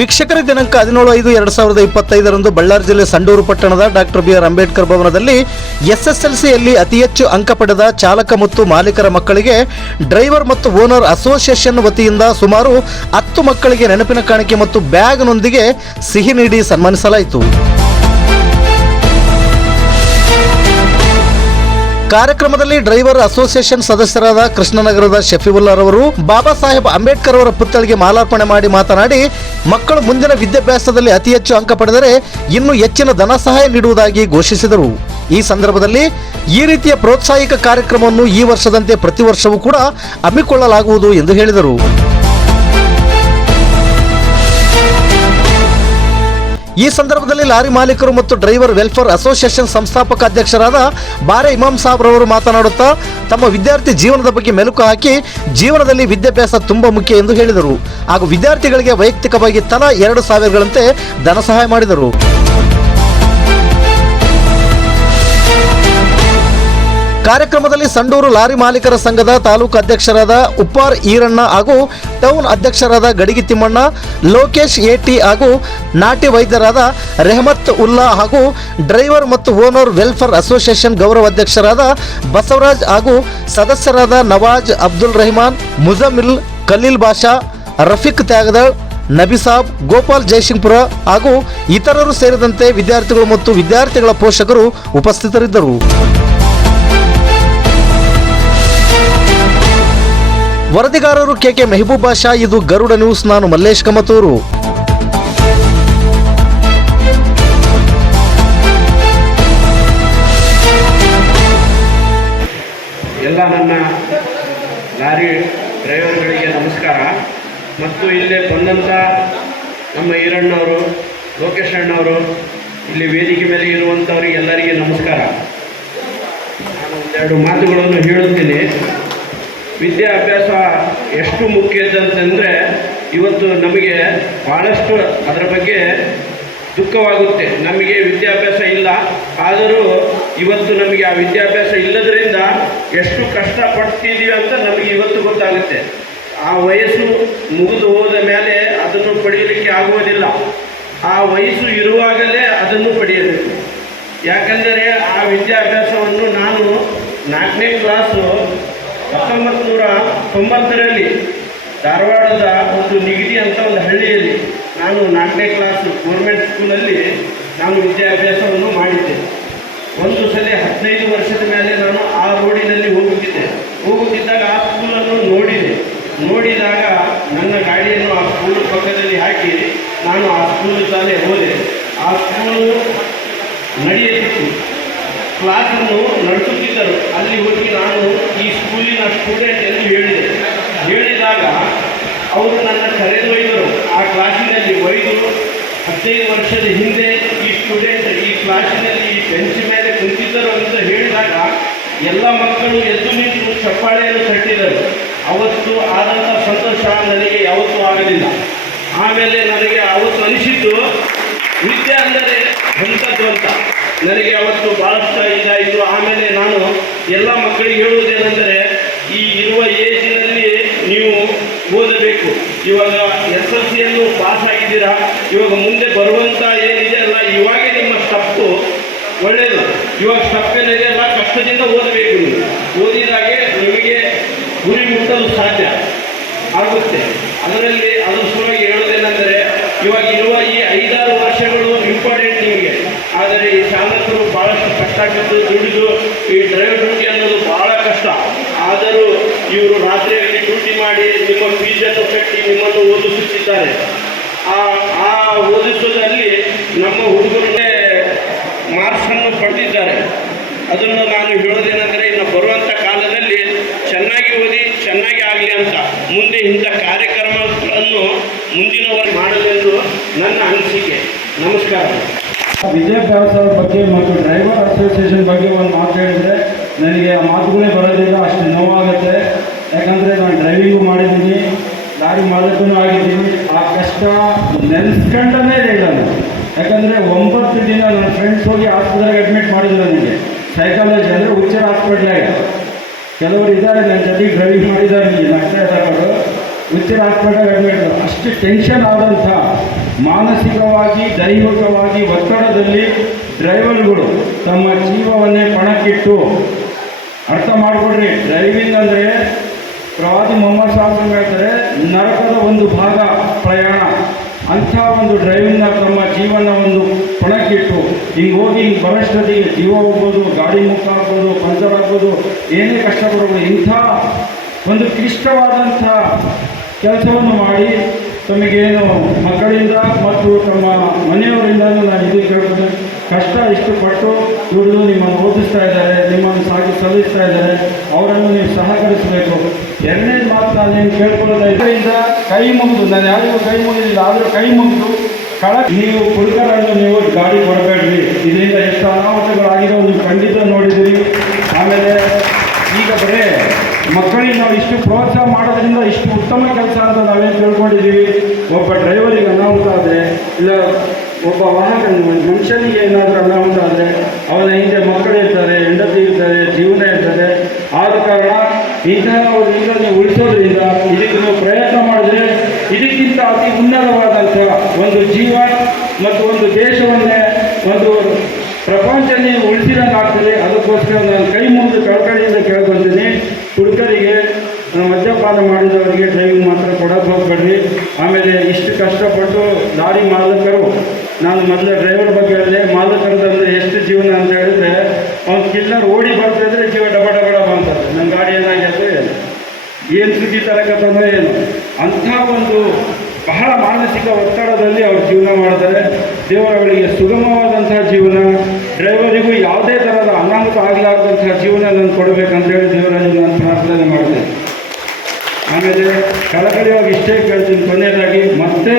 ವೀಕ್ಷಕರ ದಿನಾಂಕ 17/5/2025 ಬಳ್ಳಾರಿ ಜಿಲ್ಲೆ ಸಂಡೂರು ಪಟ್ಟಣದ ಡಾಕ್ಟರ್ ಬಿ ಆರ್ ಅಂಬೇಡ್ಕರ್ ಭವನದಲ್ಲಿ ಎಸ್ಎಸ್ಎಲ್ಸಿಯಲ್ಲಿ ಅತಿ ಹೆಚ್ಚು ಅಂಕ ಪಡೆದ ಚಾಲಕ ಮತ್ತು ಮಾಲೀಕರ ಮಕ್ಕಳಿಗೆ ಡ್ರೈವರ್ ಮತ್ತು ಓನರ್ ಅಸೋಸಿಯೇಷನ್ ವತಿಯಿಂದ ಸುಮಾರು 10 ಮಕ್ಕಳಿಗೆ ನೆನಪಿನ ಕಾಣಿಕೆ ಮತ್ತು ಬ್ಯಾಗ್ನೊಂದಿಗೆ ಸಿಹಿ ನೀಡಿ ಸನ್ಮಾನಿಸಲಾಯಿತು. ಕಾರ್ಯಕ್ರಮದಲ್ಲಿ ಡ್ರೈವರ್ ಅಸೋಸಿಯೇಷನ್ ಸದಸ್ಯರಾದ ಕೃಷ್ಣನಗರದ ಶಫೀವುಲ್ಲಾ ರವರು ಬಾಬಾ ಸಾಹೇಬ್ ಅಂಬೇಡ್ಕರ್ ಅವರ ಪುತ್ಥಳಿಗೆ ಮಾಲಾರ್ಪಣೆ ಮಾಡಿ ಮಾತನಾಡಿ, ಮಕ್ಕಳು ಮುಂದಿನ ವಿದ್ಯಾಭ್ಯಾಸದಲ್ಲಿ ಅತಿ ಹೆಚ್ಚು ಅಂಕ ಪಡೆದರೆ ಇನ್ನೂ ಹೆಚ್ಚಿನ ಧನ ಸಹಾಯ ನೀಡುವುದಾಗಿ ಘೋಷಿಸಿದರು. ಈ ಸಂದರ್ಭದಲ್ಲಿ ಈ ರೀತಿಯ ಪ್ರೋತ್ಸಾಹಿಕ ಕಾರ್ಯಕ್ರಮವನ್ನು ಈ ವರ್ಷದಂತೆ ಪ್ರತಿ ವರ್ಷವೂ ಕೂಡ ಹಮ್ಮಿಕೊಳ್ಳಲಾಗುವುದು ಎಂದು ಹೇಳಿದರು. ಈ ಸಂದರ್ಭದಲ್ಲಿ ಲಾರಿ ಮಾಲೀಕರು ಮತ್ತು ಡ್ರೈವರ್ ವೆಲ್ಫೇರ್ ಅಸೋಸಿಯೇಷನ್ ಸಂಸ್ಥಾಪಕ ಅಧ್ಯಕ್ಷರಾದ ಬಾರೆ ಇಮಾಮ್ ಸಾಬ್ ರವರು ಮಾತನಾಡುತ್ತಾ ತಮ್ಮ ವಿದ್ಯಾರ್ಥಿ ಜೀವನದ ಬಗ್ಗೆ ಮೆಲುಕು ಹಾಕಿ ಜೀವನದಲ್ಲಿ ವಿದ್ಯಾಭ್ಯಾಸ ತುಂಬಾ ಮುಖ್ಯ ಎಂದು ಹೇಳಿದರು. ಹಾಗೂ ವಿದ್ಯಾರ್ಥಿಗಳಿಗೆ ವೈಯಕ್ತಿಕವಾಗಿ ತಲಾ 2,000ಗಳಂತೆ ಧನ ಸಹಾಯ ಮಾಡಿದರು. ಕಾರ್ಯಕ್ರಮದಲ್ಲಿ ಸಂಡೂರು ಲಾರಿ ಮಾಲೀಕರ ಸಂಘದ ತಾಲೂಕು ಅಧ್ಯಕ್ಷರಾದ ಉಪ್ಪಾರ್ ಈರಣ್ಣ ಹಾಗೂ ಟೌನ್ ಅಧ್ಯಕ್ಷರಾದ ಗಡಿಗಿ ತಿಮ್ಮಣ್ಣ, ಲೋಕೇಶ್ ಎಟಿ ಹಾಗೂ ನಾಟಿ ವೈದ್ಯರಾದ ರೆಹಮತ್ ಉಲ್ಲಾ ಹಾಗೂ ಡ್ರೈವರ್ ಮತ್ತು ಓನರ್ ವೆಲ್ಫೇರ್ ಅಸೋಸಿಯೇಷನ್ ಗೌರವ ಅಧ್ಯಕ್ಷರಾದ ಬಸವರಾಜ್ ಹಾಗೂ ಸದಸ್ಯರಾದ ನವಾಜ್, ಅಬ್ದುಲ್ ರಹಿಮಾನ್, ಮುಜಮಿಲ್, ಖಲೀಲ್ ಬಾಷಾ, ರಫೀಕ್ ತ್ಯಾಗದಳ್, ನಬಿಸಾಬ್, ಗೋಪಾಲ್ ಜಯಸಿಂಗ್ಪುರ ಹಾಗೂ ಇತರರು ಸೇರಿದಂತೆ ವಿದ್ಯಾರ್ಥಿಗಳು ಮತ್ತು ವಿದ್ಯಾರ್ಥಿಗಳ ಪೋಷಕರು ಉಪಸ್ಥಿತರಿದ್ದರು. ವರದಿಗಾರರು ಕೆಕೆ ಮೆಹಬೂಬ್ ಬಾಷಾ. ಇದು ಗರುಡ ನ್ಯೂಸ್. ನಾನು ಮಲ್ಲೇಶ್ ಕಮತೂರು. ಎಲ್ಲ ನನ್ನ ಲಾರಿ ಡ್ರೈವರ್ಗಳಿಗೆ ನಮಸ್ಕಾರ. ಮತ್ತು ಇಲ್ಲೇ ಬಂದಂಥ ನಮ್ಮ ಈರಣ್ಣವರು, ಲೋಕೇಶ್ ಅಣ್ಣವರು, ಇಲ್ಲಿ ವೇದಿಕೆ ಮೇಲೆ ಇರುವಂಥವ್ರಿಗೆ ಎಲ್ಲರಿಗೆ ನಮಸ್ಕಾರ. ನಾನು ಒಂದೆರಡು ಮಾತುಗಳನ್ನು ಹೇಳುತ್ತೀನಿ. ವಿದ್ಯಾಭ್ಯಾಸ ಎಷ್ಟು ಮುಖ್ಯದಂತಂದರೆ ಇವತ್ತು ನಮಗೆ ಭಾಳಷ್ಟು ಅದರ ಬಗ್ಗೆ ದುಃಖವಾಗುತ್ತೆ. ನಮಗೆ ವಿದ್ಯಾಭ್ಯಾಸ ಇಲ್ಲ, ಆದರೂ ಇವತ್ತು ನಮಗೆ ಆ ವಿದ್ಯಾಭ್ಯಾಸ ಇಲ್ಲದರಿಂದ ಎಷ್ಟು ಕಷ್ಟಪಡ್ತಿದ್ದೀವಿ ಅಂತ ನಮಗೆ ಇವತ್ತು ಗೊತ್ತಾಗುತ್ತೆ. ಆ ವಯಸ್ಸು ಮುಗಿದು ಹೋದ ಮೇಲೆ ಅದನ್ನು ಪಡೆಯಲಿಕ್ಕೆ ಆಗುವುದಿಲ್ಲ. ಆ ವಯಸ್ಸು ಇರುವಾಗಲೇ ಅದನ್ನು ಪಡೆಯಬೇಕು. ಯಾಕಂದರೆ ಆ ವಿದ್ಯಾಭ್ಯಾಸವನ್ನು ನಾನು 4ನೇ ಕ್ಲಾಸು 1990ರಲ್ಲಿ ಧಾರವಾಡದ ಒಂದು ನಿಗಡಿ ಅಂತ ಒಂದು ಹಳ್ಳಿಯಲ್ಲಿ ನಾನು 4ನೇ ಕ್ಲಾಸ್ ಗೌರ್ಮೆಂಟ್ ಸ್ಕೂಲಲ್ಲಿ ನಾನು ವಿದ್ಯಾಭ್ಯಾಸವನ್ನು ಮಾಡಿದ್ದೆ. ಒಂದು ಸಲ 15 ವರ್ಷದ ಮೇಲೆ ನಾನು ಆ ರೋಡಿನಲ್ಲಿ ಹೋಗುತ್ತಿದ್ದಾಗ ಆ ಸ್ಕೂಲನ್ನು ನೋಡಿದಾಗ ನನ್ನ ಗಾಡಿಯನ್ನು ಆ ಸ್ಕೂಲ್ ಪಕ್ಕದಲ್ಲಿ ಹಾಕಿ ನಾನು ಆ ಸ್ಕೂಲ್ ಶಾಲೆ ಹೋದೆ. ಆ ಸ್ಕೂಲು ನಡೆಯುತ್ತಿತ್ತು, ಕ್ಲಾಸನ್ನು ನಡೆಸುತ್ತಿದ್ದರು. ಅಲ್ಲಿ ಹೋಗಿ ನಾನು ಈ ಸ್ಕೂಲಿನ ಸ್ಟೂಡೆಂಟ್ ಎಂದು ಹೇಳಿದಾಗ ಅವರು ನನ್ನ ಕರೆದೊಯ್ದರು. ಆ ಕ್ಲಾಸಿನಲ್ಲಿ ಒಯ್ದು 15 ವರ್ಷದ ಹಿಂದೆ ಈ ಸ್ಟೂಡೆಂಟ್ ಈ ಕ್ಲಾಸಿನಲ್ಲಿ ಈ ಬೆಂಚ್ ಮೇಲೆ ಕುಂತಿದ್ದರು ಅಂತ ಹೇಳಿದಾಗ ಎಲ್ಲ ಮಕ್ಕಳು ಎದ್ದು ನಿಂತು ಚಪ್ಪಾಳೆಯನ್ನು ತಟ್ಟಿದರು. ಅವತ್ತು ಆದಂಥ ಸಂತೋಷ ನನಗೆ ಯಾವತ್ತೂ ಆಗಲಿಲ್ಲ. ಆಮೇಲೆ ನನಗೆ ಅವತ್ತು ಅನಿಸಿದ್ದು ವಿದ್ಯೆ ಅಂದರೆ ಎಂಥದ್ದು ಅಂತ ನನಗೆ ಅವತ್ತು ಭಾಳಷ್ಟು ಇದಾಯಿತು. ಆಮೇಲೆ ನಾನು ಎಲ್ಲ ಮಕ್ಕಳಿಗೆ ಹೇಳುವುದೇನೆಂದರೆ, ಈ ಇರುವ ಏಜಿನಲ್ಲಿ ನೀವು ಓದಬೇಕು. ಇವಾಗ SSLCಯನ್ನು ಪಾಸ್ ಆಗಿದ್ದೀರಾ, ಇವಾಗ ಮುಂದೆ ಬರುವಂಥ ಏನಿದೆ ಅಲ್ಲ, ಇವಾಗೇ ನಿಮ್ಮ ಸ್ಟೆಪ್ಪು ಒಳ್ಳೆಯದು. ಇವಾಗ ಸ್ಟೆಪ್ ಏನಿದೆ ಅಲ್ಲ, ಕಷ್ಟದಿಂದ ಓದಬೇಕು. ನೀವು ಓದಿದಾಗೆ ನಿಮಗೆ ಗುರಿ ಮುಟ್ಟಲು ಸಾಧ್ಯ ಆಗುತ್ತೆ. ಅದರಲ್ಲಿ ಅದರ ಸಲುವಾಗಿ ಹೇಳೋದೇನೆಂದರೆ, ಇವಾಗ ಇರುವ ಈ 5-6 ವರ್ಷಗಳು ಇಂಪಾರ್ಟೆಂಟ್ ನಿಮಗೆ. ಆದರೆ ಈ ಚಾಲಕರು ಭಾಳಷ್ಟು ಕಷ್ಟಪಟ್ಟು ದುಡಿದು ಈ ಡ್ರೈವರ್ ಡ್ಯೂಟಿ ಅನ್ನೋದು ಭಾಳ ಕಷ್ಟ. ಆದರೂ ಇವರು ರಾತ್ರಿಯಲ್ಲಿ ಡ್ಯೂಟಿ ಮಾಡಿ ನಿಮ್ಮ ಫೀಸನ್ನು ಕಟ್ಟಿ ನಿಮ್ಮನ್ನು ಓದಿಸುತ್ತಿದ್ದಾರೆ. ಆ ಓದಿಸೋದಲ್ಲಿ ನಮ್ಮ ಹುಡುಗರಿಗೆ ಮಾರ್ಕ್ಸನ್ನು ಪಡೆದಿದ್ದಾರೆ. ಅದನ್ನು ನಾನು ಹೇಳೋದೇನೆಂದರೆ, ಇನ್ನು ಬರುವಂಥ ಕಾಲದಲ್ಲಿ ಚೆನ್ನಾಗಿ ಓದಿ ಚೆನ್ನಾಗಿ ಆಗಲಿ ಅಂತ ಮುಂದೆ ಇಂಥ ಕಾರ್ಯಕ್ರಮಗಳನ್ನು ಮುಂದಿನವರು ಮಾಡಲೆಂದು ನನ್ನ ಅನಿಸಿಕೆ. ನಮಸ್ಕಾರ. ವಿದ್ಯಾಭ್ಯಾಸದ ಬಗ್ಗೆ ಮತ್ತು ಡ್ರೈವರ್ ಅಸೋಸಿಯೇಷನ್ ಬಗ್ಗೆ ಒಂದು ಮಾತು ಹೇಳಿದರೆ ನನಗೆ ಆ ಮಾತುಗಳೇ ಬರೋದಿಲ್ಲ, ಅಷ್ಟು ನೋವಾಗುತ್ತೆ. ಯಾಕಂದರೆ ನಾನು ಡ್ರೈವಿಂಗು ಮಾಡಿದ್ದೀನಿ, ಲಾರಿ ಮಾಲೀಕನೂ ಆಗಿದ್ದೀನಿ. ಆ ಕಷ್ಟ ನೆನೆಸ್ಕೊಂಡೇ ಇಲ್ಲ ನಾನು. ಯಾಕಂದರೆ 9 ದಿನ ನನ್ನ ಫ್ರೆಂಡ್ಸ್ ಹೋಗಿ ಹಾಸ್ಪಿಟಲ್ಗೆ ಅಡ್ಮಿಟ್ ಮಾಡಿದ್ರು. ನನಗೆ ಸೈಕಾಲಜಿ ಅಂದರೆ ಹುಚ್ಚರ ಹಾಸ್ಪಿಟ್ಲಾಗ ಕೆಲವರು ಇದ್ದಾರೆ ನನ್ನ ಜೊತೆಗೆ ಡ್ರೈವಿಂಗ್ ಮಾಡಿದ್ದಾರೆ. ನನಗೆ ನಷ್ಟ ತಗೊಂಡು ಉಚ್ಚಿರ ಹಾಸ್ಪಿಟಲ್ ಅಡ್ಮಿಟ್. ಅಷ್ಟು ಟೆನ್ಷನ್ ಆದಂಥ ಮಾನಸಿಕವಾಗಿ ದೈಹಿಕವಾಗಿ ಒತ್ತಡದಲ್ಲಿ ಡ್ರೈವರ್ಗಳು ತಮ್ಮ ಜೀವವನ್ನೇ ಪಣಕ್ಕಿಟ್ಟು, ಅರ್ಥ ಮಾಡಿಕೊಡ್ರಿ, ಡ್ರೈವಿಂಗ್ ಅಂದರೆ ಪ್ರವಾದಿ ಮೊಹಮ್ಮದ್ ಸಾಹೇಬ್ ಹೇಳ್ತಾರೆ ನರಕದ ಒಂದು ಭಾಗ ಪ್ರಯಾಣ. ಅಂಥ ಒಂದು ಡ್ರೈವಿಂಗ್ನ ತಮ್ಮ ಜೀವನ ಒಂದು ಪಣಕ್ಕಿಟ್ಟು ಹಿಂಗೆ ಹೋಗಿ ಹಿಂಗೆ ಬರೋಷ್ಟೊತ್ತಿಗೆ ಜೀವ ಹೋಗ್ಬೋದು, ಗಾಡಿ ಮುಖ ಆಗ್ಬೋದು, ಪಂಚರ್ ಆಗ್ಬೋದು, ಏನೇ ಕಷ್ಟಪಡ್ಬೋದು. ಇಂಥ ಒಂದು ಕ್ಲಿಷ್ಟವಾದಂಥ ಕೆಲಸವನ್ನು ಮಾಡಿ ತಮಗೇನು ಮಕ್ಕಳಿಂದ ಮತ್ತು ತಮ್ಮ ಮನೆಯವರಿಂದಲೂ ನಾನು ಇದು ಕೇಳ್ಬೋದು, ಕಷ್ಟ ಇಷ್ಟಪಟ್ಟು ದುಡಿದು ನಿಮ್ಮನ್ನು ಓದಿಸ್ತಾ ಇದ್ದಾರೆ, ನಿಮ್ಮನ್ನು ಸಲ್ಲಿಸ್ತಾ ಇದ್ದಾರೆ, ಅವರನ್ನು ನೀವು ಸಹಕರಿಸಬೇಕು. ಎರಡನೇ ಮಾತು ನಾನು ಏನು ಕೇಳ್ಕೊಳ್ಳೋದು, ಇದರಿಂದ ಕೈ ಮುಗಿದು, ನಾನು ಯಾರಿಗೂ ಕೈ ಮುಗಿದಿಲ್ಲ, ಆದರೂ ಕೈ ಮುಗಿದು ನೀವು ಹುಡುಗರನ್ನು ನೀವು ಗಾಡಿ ಕೊಡಬೇಡ್ರಿ. ಇದರಿಂದ ಎಷ್ಟು ಅನಾಹುತಗಳಾಗಿರೋ ನೀವು ಖಂಡಿತ ನೋಡಿದ್ದೀರಿ. ಆಮೇಲೆ ಈಗ ಬರೇ ಮಕ್ಕಳಿಗೆ ನಾವು ಇಷ್ಟು ಪ್ರೋತ್ಸಾಹ ಮಾಡೋದ್ರಿಂದ ಇಷ್ಟು ಉತ್ತಮ ಕೆಲಸ ಅಂತ ನಾವೇನು ತಿಳ್ಕೊಂಡಿದ್ದೀವಿ. ಒಬ್ಬ ಡ್ರೈವರಿಗೆ ಅನಾಹುತ ಆದರೆ, ಇಲ್ಲ ಒಬ್ಬ ವಾಹಕ ಮನುಷ್ಯನಿಗೆ ಏನಾದರೂ ಅನಾಹುತ ಆದರೆ ಅವನ ಹಿಂದೆ ಮಕ್ಕಳು ಇರ್ತಾರೆ, ಹೆಂಡತಿ ಇರ್ತಾರೆ, ಜೀವನ ಇರ್ತದೆ. ಆದ ಕಾರಣ ಇಂತಹವರಿಂದ ನೀವು ಉಳಿಸೋದ್ರಿಂದ ಇದಕ್ಕೆ ನೀವು ಪ್ರಯತ್ನ ಮಾಡಿದ್ರೆ ಇದಕ್ಕಿಂತ ಅತಿ ಉನ್ನತವಾದಂಥ ಒಂದು ಜೀವ ಮತ್ತು ಒಂದು ದೇಶವನ್ನೇ, ಒಂದು ಪ್ರಪಂಚನೇ ಉಳಿಸಿದಂಗೆ ಆಗ್ತದೆ. ಅದಕ್ಕೋಸ್ಕರ ನಾನು ಕೈ ಮುಂದೆ ಕಳಕಳಿಯಿಂದ ಕೇಳ್ಕೊಳ್ತೀನಿ, ಹುಡುಗರಿಗೆ ಮದ್ಯಪಾನ ಮಾಡಿದವರಿಗೆ ಡ್ರೈವಿಂಗ್ ಮಾತ್ರ ಕೊಡೋಕೆ ಹೋಗ್ಬೇಡ್ರಿ. ಆಮೇಲೆ ಇಷ್ಟು ಕಷ್ಟಪಟ್ಟು ಲಾರಿ ಮಾಲಕರು, ನಾನು ಮೊದಲೇ ಡ್ರೈವರ್ ಬಗ್ಗೆ ಹೇಳಿದೆ, ಮಾಲಕರದಂದರೆ ಎಷ್ಟು ಜೀವನ ಅಂತ ಹೇಳಿದ್ರೆ, ಅವ್ನು ಕಿಲ್ಲರ್ ಓಡಿ ಬರ್ತಿದ್ರೆ ಜೀವ ಡಬ ಡಬ ಡಬ ಅಂತದೆ. ನನ್ನ ಗಾಡಿ ಏನಾಗಿತ್ತು ಏನು ಸುದ್ದಿ ತರಕತ್ತಂದ್ರೆ ಏನು, ಅಂಥ ಒಂದು ಬಹಳ ಮಾನಸಿಕ ಒತ್ತಡದಲ್ಲಿ ಅವ್ರು ಜೀವನ ಮಾಡ್ತಾರೆ. ದೇವರಗಳಿಗೆ ಸುಗಮವಾದಂತಹ ಜೀವನ, ಡ್ರೈವರಿಗೂ ಯಾವುದೇ ಥರದ ಅನಾಹುತ ಆಗಲಾರ್ದಂತಹ ಜೀವನ ನಾನು ಕೊಡಬೇಕಂತೇಳಿ ದೇವರಲ್ಲಿ ನಾನು ಪ್ರಾರ್ಥನೆ ಮಾಡಿದೆ. ಆಮೇಲೆ ಕಳಕಳಿಯಾಗಿ ಇಷ್ಟೇ ಕೇಳ್ತೀನಿ, ಕೊನೆಯದಾಗಿ ಮತ್ತೆ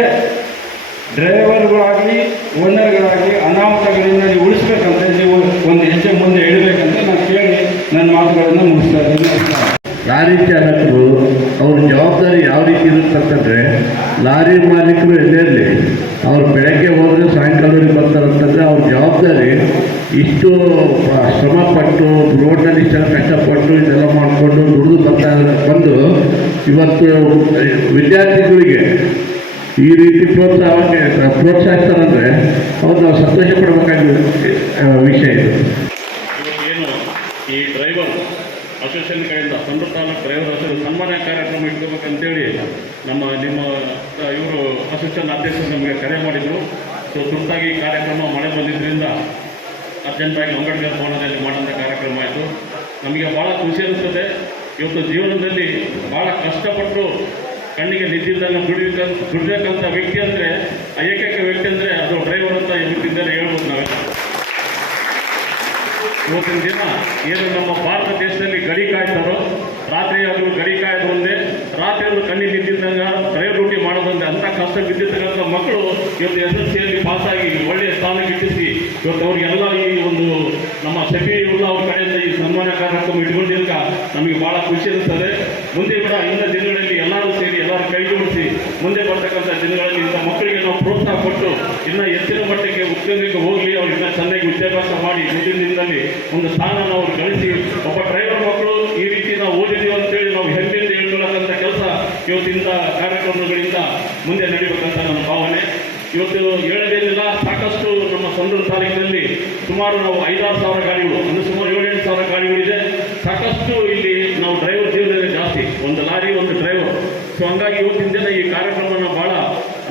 ಡ್ರೈವರ್ಗಳಾಗಲಿ ಓನರ್ಗಳಾಗಲಿ ಅನಾಹುತಗಳಿಂದ ನೀವು ಉಳಿಸ್ಬೇಕಂತ, ನೀವು ಒಂದು ಹೆಜ್ಜೆ ಮುಂದೆ ಇಡಬೇಕಂತ ನಾನು ಕೇಳಿ ನನ್ನ ಮಾತುಗಳನ್ನು ಮುಗಿಸ್ತಾ ಇದ್ದೀನಿ. ಲಾರಿ ಚಾಲಕರು ಅವ್ರ ಜವಾಬ್ದಾರಿ ಯಾವ ರೀತಿ ಇರುತ್ತಂತಂದರೆ, ಲಾರಿ ಮಾಲೀಕರು ಎಲ್ಲೆಲ್ಲಿ ಅವ್ರು ಬೆಳಗ್ಗೆ ಹೋದರೆ ಸಾಯಂಕಾಲವರೆಗೆ ಬರ್ತಾರಂತಂದರೆ ಅವ್ರ ಜವಾಬ್ದಾರಿ ಇಷ್ಟು ಶ್ರಮಪಟ್ಟು ರೋಡ್ನಲ್ಲಿ ಇಷ್ಟೆಲ್ಲ ಕಷ್ಟಪಟ್ಟು ಇದೆಲ್ಲ ಮಾಡಿಕೊಂಡು ದುಡಿದು ಬಂದು ಇವತ್ತು ವಿದ್ಯಾರ್ಥಿಗಳಿಗೆ ಈ ರೀತಿ ಪ್ರೋತ್ಸಾಹಿಸ್ತಾರಂದರೆ ಅವ್ರು ನಾವು ಸಂತೋಷ ಪಡಬೇಕಾಗಿರೋ ವಿಷಯ ಇದು. ಏನು ಈ ಡ್ರೈವರ್ ಅಸೋಸಿಯೇಷನ್ ಕಡೆಯಿಂದ ಸಂಡೂರು ತಾಲೂಕು ಡ್ರೈವರ್ ಅಸೋಸಿಯೇಷನ್ ಸನ್ಮಾನ ಕಾರ್ಯಕ್ರಮ ಇಟ್ಕೋಬೇಕಂತೇಳಿ ನಿಮ್ಮ ಇವರು ಅಸೋಸಿಯೇಷನ್ ಅಧ್ಯಕ್ಷರು ನಮಗೆ ಕರೆ ಮಾಡಿದರು. ಸೊ ತುರ್ತಾಗಿ ಕಾರ್ಯಕ್ರಮ ಮಳೆ ಬಂದಿದ್ದರಿಂದ ಅರ್ಜೆಂಟಾಗಿ ಅಂಬೇಡ್ಕರ್ ಭವನದಲ್ಲಿ ಮಾಡೋಂಥ ಕಾರ್ಯಕ್ರಮ ಆಯಿತು. ನಮಗೆ ಭಾಳ ಖುಷಿ ಅನಿಸ್ತದೆ. ಇವತ್ತು ಜೀವನದಲ್ಲಿ ಭಾಳ ಕಷ್ಟಪಟ್ಟು ಕಣ್ಣಿಗೆ ನಿಂತಿದ್ದಂಗೆ ದುಡಿಬೇಕಂತ ವ್ಯಕ್ತಿ ಅಂದರೆ, ಏಕೈಕ ವ್ಯಕ್ತಿ ಅಂದರೆ ಅದು ಡ್ರೈವರ್ ಅಂತ ಇವತ್ತಿಂದಲೇ ಹೇಳ್ಬೋದು ನಾವೇ. ಇವತ್ತಿನ ದಿನ ಏನು ನಮ್ಮ ಭಾರತ ದೇಶದಲ್ಲಿ ಗಡಿ ಕಾಯ್ತಾರೋ, ರಾತ್ರಿ ಆಗಲು ಗಡಿ ಕಾಯೋದು ಒಂದೇ, ರಾತ್ರಿ ಅವರು ಕಣ್ಣಿಗೆ ನಿಂತಿದ್ದಂಗೆ ಡ್ರೈವರ್ ಡ್ಯೂಟಿ ಮಾಡೋದೊಂದೇ. ಅಂಥ ಕಷ್ಟ ಬಿದ್ದಿರ್ತಕ್ಕಂಥ ಮಕ್ಕಳು ಇವತ್ತು SSLC ಪಾಸಾಗಿ ಒಳ್ಳೆಯ ಸ್ಥಾನಕ್ಕೆ ಇಟ್ಟಿಸಿ ಇವತ್ತು ಅವ್ರಿಗೆಲ್ಲ ಈ ಒಂದು ನಮ್ಮ ಶಫೀವುಲ್ಲಾ ಅವ್ರ ಕಡೆಯಿಂದ ಈ ಸನ್ಮಾನ ಕಾರ್ಯಕ್ರಮ ಇಟ್ಕೊಂಡಿದ್ದಕ್ಕೆ ನಮಗೆ ಭಾಳ ಖುಷಿ ಅನಿಸ್ತದೆ. ಮುಂದೆ ಕೂಡ ಇಂಥ ದಿನಗಳಲ್ಲಿ ಎಲ್ಲರೂ ಸೇರಿ ಎಲ್ಲರೂ ಕೈ ಜೋಡಿಸಿ ಮುಂದೆ ಬರ್ತಕ್ಕಂಥ ದಿನಗಳಲ್ಲಿ ಇಂಥ ಮಕ್ಕಳಿಗೆ ನಾವು ಪ್ರೋತ್ಸಾಹ ಕೊಟ್ಟು ಇನ್ನೂ ಹೆಚ್ಚಿನ ಮಟ್ಟಕ್ಕೆ ಉದ್ಯೋಗಕ್ಕೆ ಹೋಗಲಿ, ಅವ್ರು ಇನ್ನೂ ಚೆನ್ನಾಗಿ ವಿದ್ಯಾಭ್ಯಾಸ ಮಾಡಿ ಮುಂದಿನ ದಿನದಲ್ಲಿ ಒಂದು ಸ್ಥಾನನ ಅವ್ರು ಗಳಿಸಿ, ಒಬ್ಬ ಡ್ರೈವರ್ ಮಕ್ಕಳು ಈ ರೀತಿ ನಾವು ಓದಿದ್ದೀವಿ ಅಂತೇಳಿ ನಾವು ಹೆಮ್ಮೆಯಿಂದ ಹೇಳ್ಕೊಳ್ಳೋಕ್ಕಂಥ ಕೆಲಸ ಇವತ್ತಿಂದ ಕಾರ್ಯಕ್ರಮಗಳಿಂದ ಮುಂದೆ ನಡೀಬೇಕಂತ ನನ್ನ ಭಾವನೆ. ಇವತ್ತು ಹೇಳೋದೇನಿಲ್ಲ, ಸಾಕಷ್ಟು ನಮ್ಮ ಸಂಡೂರು ತಾಲೂಕಿನಲ್ಲಿ ಸುಮಾರು ನಾವು 5-6 ಸಾವಿರ ಗಾಡಿಗಳು, ಅಂದರೆ ಸುಮಾರು 7-8 ಸಾವಿರ ಗಾಡಿಗಳಿದೆ. ಸಾಕಷ್ಟು ಇಲ್ಲಿ ನಾವು ಡ್ರೈವರ್ ಜೀವನದಲ್ಲಿ ಜಾಸ್ತಿ, ಒಂದು ಲಾರಿ ಒಂದು ಡ್ರೈವರ್. ಸೊ ಹಂಗಾಗಿ ಇವತ್ತಿನ ದಿನ ಈ ಕಾರ್ಯಕ್ರಮನ ಭಾಳ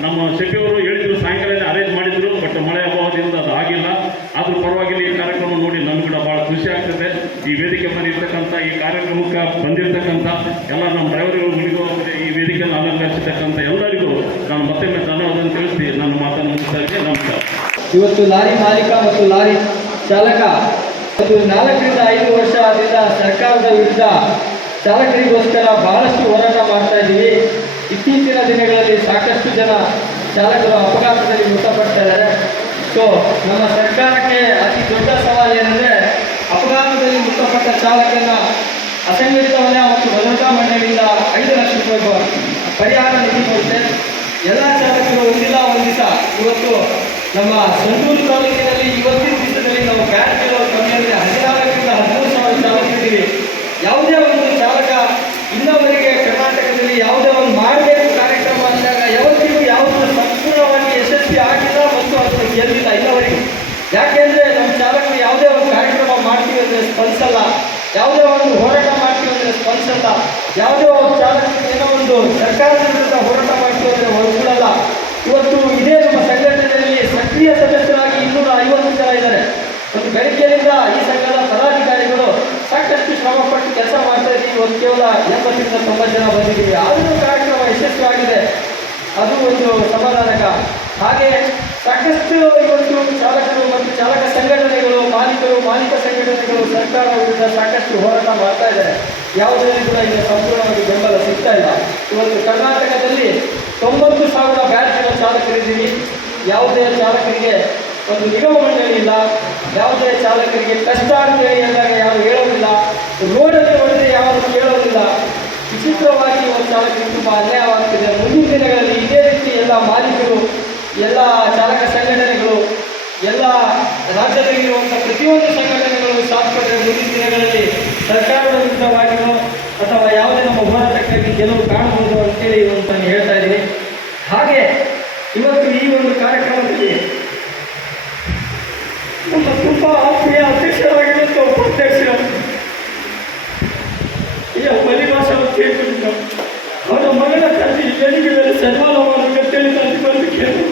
ನಮ್ಮ ಶೆಟ್ಟಿಯವರು ಹೇಳಿದ್ರು, ಸಾಯಂಕಾಲ ಅರೇಂಜ್ ಮಾಡಿದ್ರು, ಬಟ್ ಮಳೆ ಅಭಾವದಿಂದ ಅದು ಆಗಿಲ್ಲ. ಆದರೂ ಪರವಾಗಿಲ್ಲ, ಈ ಕಾರ್ಯಕ್ರಮ ನೋಡಿ ನಮ್ಗೆ ಕೂಡ ಭಾಳ ಖುಷಿ ಆಗ್ತದೆ. ಈ ವೇದಿಕೆ ಬಂದಿರ್ತಕ್ಕಂಥ, ಈ ಕಾರ್ಯಕ್ರಮಕ್ಕೆ ಬಂದಿರತಕ್ಕಂಥ ಎಲ್ಲ ನಮ್ಮ ಡ್ರೈವರ್ಗಳು ಮುಗಿದು ಈ ವೇದಿಕೆಯನ್ನು ಅಲಂಕರಿಸಿರ್ತಕ್ಕಂಥ ಎಲ್ಲರಿಗೂ ನಾನು ಮತ್ತೊಮ್ಮೆ ಧನ್ಯವಾದ ತಿಳಿಸಿ ನನ್ನ ಮಾತನ್ನು ಮುಗಿಸ್ತಾ ಇದ್ದೀನಿ. ನಮಸ್ಕಾರ. ಇವತ್ತು ಲಾರಿ ಮಾಲೀಕ ಮತ್ತು ಲಾರಿ ಚಾಲಕ ಮತ್ತು 4-5 ವರ್ಷದಿಂದ ಸರ್ಕಾರದ ವಿರುದ್ಧ ಚಾಲಕರಿಗೋಸ್ಕರ ಬಹಳಷ್ಟು ಹೋರಾಟ ಮಾಡ್ತಾ ಇದ್ದೀವಿ. ಇತ್ತೀಚಿನ ದಿನಗಳಲ್ಲಿ ಸಾಕಷ್ಟು ಜನ ಚಾಲಕರು ಅಪಘಾತದಲ್ಲಿ ಮೃತಪಡ್ತಾ ಇದ್ದಾರೆ. ಸೊ ನಮ್ಮ ಸರ್ಕಾರಕ್ಕೆ ಅತಿ ದೊಡ್ಡ ಸವಾಲು ಏನಂದರೆ, ಅಪಘಾತದಲ್ಲಿ ಮೃತಪಟ್ಟ ಚಾಲಕನ ಅಸಂಘಟಿತ ವಲಯ ಮತ್ತು ಭದ್ರತಾ ಮಂಡಳಿಯಿಂದ 5 ಲಕ್ಷ ರೂಪಾಯಿ ಪರಿಹಾರ ನಿಧಿ ಕೊಡುತ್ತೆ. ಎಲ್ಲ ಚಾಲಕರು ಒಂದಿಲ್ಲ ಒಂದು ದಿವಸ ಇವತ್ತು ನಮ್ಮ ಸಂಡೂರು ತಾಲೂಕಿನಲ್ಲಿ ಇವತ್ತಿನ ದಿವಸದಲ್ಲಿ ನಾವು ಬ್ಯಾಂಕ್ ಕಮ್ಮಿ ಅಂದರೆ 14-13 ಸಾವಿರ ಚಾಲಕರಿದ್ದೀವಿ. ಯಾವುದೇ ಒಂದು ಚಾಲಕ ಇನ್ನೊಬ್ಬರಿಗೆ ಕರ್ನಾಟಕದಲ್ಲಿ ಯಾವುದೇ ಒಂದು ಮಾಡಬೇಕು ಅಂದರೆ ಸ್ಪಂದಿಸಲ್ಲ, ಯಾವುದೇ ಒಂದು ಹೋರಾಟ ಮಾಡ್ತೀವಿ ಅಂದರೆ ಸ್ಪಂದಿಸಲ್ಲ, ಯಾವುದೇ ಒಂದು ಚಾಲಕರಿಗೆ ಏನೋ ಒಂದು ಸರ್ಕಾರದ ವಿರುದ್ಧ ಹೋರಾಟ ಮಾಡ್ತೀವಿ ಅಂದರೆ ಒಳಗೊಳ್ಳಲ್ಲ. ಇವತ್ತು ಇದೇ ನಮ್ಮ ಸಂಘಟನೆಯಲ್ಲಿ ಸಕ್ರಿಯ ಸದಸ್ಯರಾಗಿ 250 ಜನ ಇದ್ದಾರೆ. ಒಂದು ಬೆಳಗ್ಗೆಯಿಂದ ಈ ಸಂಘದ ಪದಾಧಿಕಾರಿಗಳು ಸಾಕಷ್ಟು ಶ್ರಮಪಟ್ಟು ಕೆಲಸ ಮಾಡ್ತಾ ಇದ್ದೀವಿ. ಒಂದು ಕೇವಲ 80ರಿಂದ 90 ಜನ ಬಂದಿದ್ದೀವಿ. ಆದರೂ ಕಾರ್ಯಕ್ರಮ ಯಶಸ್ವಿಯಾಗಿದೆ, ಅದು ಒಂದು ಸಮಾಧಾನಕ. ಹಾಗೆ ಸಾಕಷ್ಟು ಇವತ್ತು ಚಾಲಕರು ಮತ್ತು ಚಾಲಕ ಸಂಘಟನೆಗಳು, ಮಾಲೀಕ ಸಂಘಟನೆಗಳು ಸರ್ಕಾರದ ವಿರುದ್ಧ ಸಾಕಷ್ಟು ಹೋರಾಟ ಮಾಡ್ತಾ ಇದ್ದಾರೆ. ಯಾವುದರಲ್ಲಿ ಕೂಡ ಈಗ ಸಂಪೂರ್ಣವಾಗಿ ಬೆಂಬಲ ಸಿಗ್ತಾ ಇಲ್ಲ. ಇವತ್ತು ಕರ್ನಾಟಕದಲ್ಲಿ 90,000 ಬ್ಯಾಡ್ಜ್ಗಳ ಚಾಲಕರಿದ್ದೀವಿ. ಯಾವುದೇ ಚಾಲಕರಿಗೆ ಒಂದು ನಿಗಮ ಮಂಡಳಿ ಇಲ್ಲ, ಯಾವುದೇ ಚಾಲಕರಿಗೆ ಕಷ್ಟ ಅಂತೇಳಿ ಅಂದಾಗ ಯಾರು ಹೇಳೋದಿಲ್ಲ, ರೋಡಲ್ಲಿ ಹೊಡೆದ್ರೆ ಯಾರು ಕೇಳೋದಿಲ್ಲ. ವಿಚಿತ್ರವಾಗಿ ಒಂದು ಚಾಲಕರಿಗೆ ತುಂಬ ಅನ್ಯಾಯವಾಗ್ತಿದೆ. ಮುಂದಿನ ದಿನಗಳಲ್ಲಿ ಇದೇ ರೀತಿ ಎಲ್ಲ ಮಾಲೀಕರು, ಎಲ್ಲ ಚಾಲಕ ಸಂಘಟನೆಗಳು, ಎಲ್ಲ ರಾಜ್ಯದಲ್ಲಿರುವಂಥ ಪ್ರತಿಯೊಂದು ಸಂಘಟನೆಗಳು ಸಾಧ್ಪಟ್ಟರೆ ಮುಂದಿನ ದಿನಗಳಲ್ಲಿ ಸರ್ಕಾರದ ವಿರುದ್ಧವಾಗಿಯೋ ಅಥವಾ ಯಾವುದೇ ನಮ್ಮ ಹೋರಾಟಕ್ಕಾಗಿ ಗೆಲುವು ಕಾಣಬಹುದು ಅಂತೇಳಿ ಇವತ್ತು ನಾನು ಹೇಳ್ತಾ ಇದ್ದೀನಿ. ಹಾಗೆ ಇವತ್ತು ಈ ಒಂದು ಕಾರ್ಯಕ್ರಮದಲ್ಲಿ ನಮ್ಮ ತುಂಬ ಆತ್ಮೀಯ ಅಧ್ಯಕ್ಷರಾಗಿರುವಂಥ ಉಪಾಧ್ಯಕ್ಷರು ಮಲಿಭಾಷೆ ಕೇಳ್ಕೊಂಡಿದ್ದರು. ಅವರ ಮಗಳ ತಂದೆ ವೇದಿಕೆ ಮೇಲೆ ಸನ್ಮಾನ ಮಾಡಬೇಕಂತೇಳಿ ನಾನು ಬಂದು ಕೇಳಿದ್ರು.